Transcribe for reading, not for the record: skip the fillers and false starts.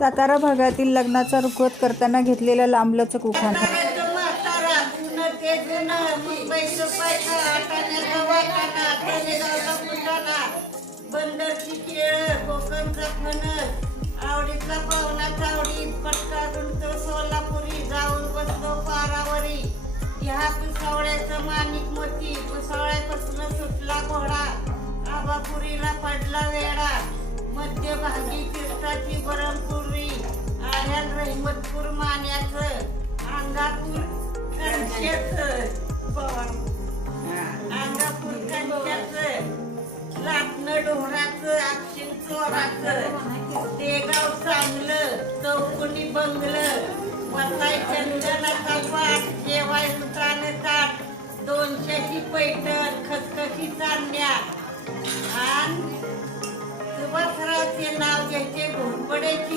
सातारा भागातील लग्नाचा रुखवत करताना घेतलेलं लांबलचक उखाण. बंदरची केळ, कोकणचा फणस, आवडीचा पाहुणा चावडीत, पटका गुंतो सोलापुरी, जाऊन बसतो पारावरी. ह्या पिसावळ्याचं माणिक मोती, पिसावळ्यापासून सुटला घोडा, आबापुरीला पडला वेडा. मध्यभागी तीर्थाची बरमपुरी, आढ्याल रहिमतपूर मान्याचं, अंगापूर कंच्याचं, अंगापूर कंच्याचं, लाटणं डोहराचं, अक्षिण चोराचं, ते गाव चांगलं, चौकुनी बंगलं, वसाय चंदनाचा पाठ, जेवाय सुतानं ताट, 200ची पैठण, खसखशी चांदण्या. आणि सुभाषरावचे नाव घ्यायचे घोरपड्याची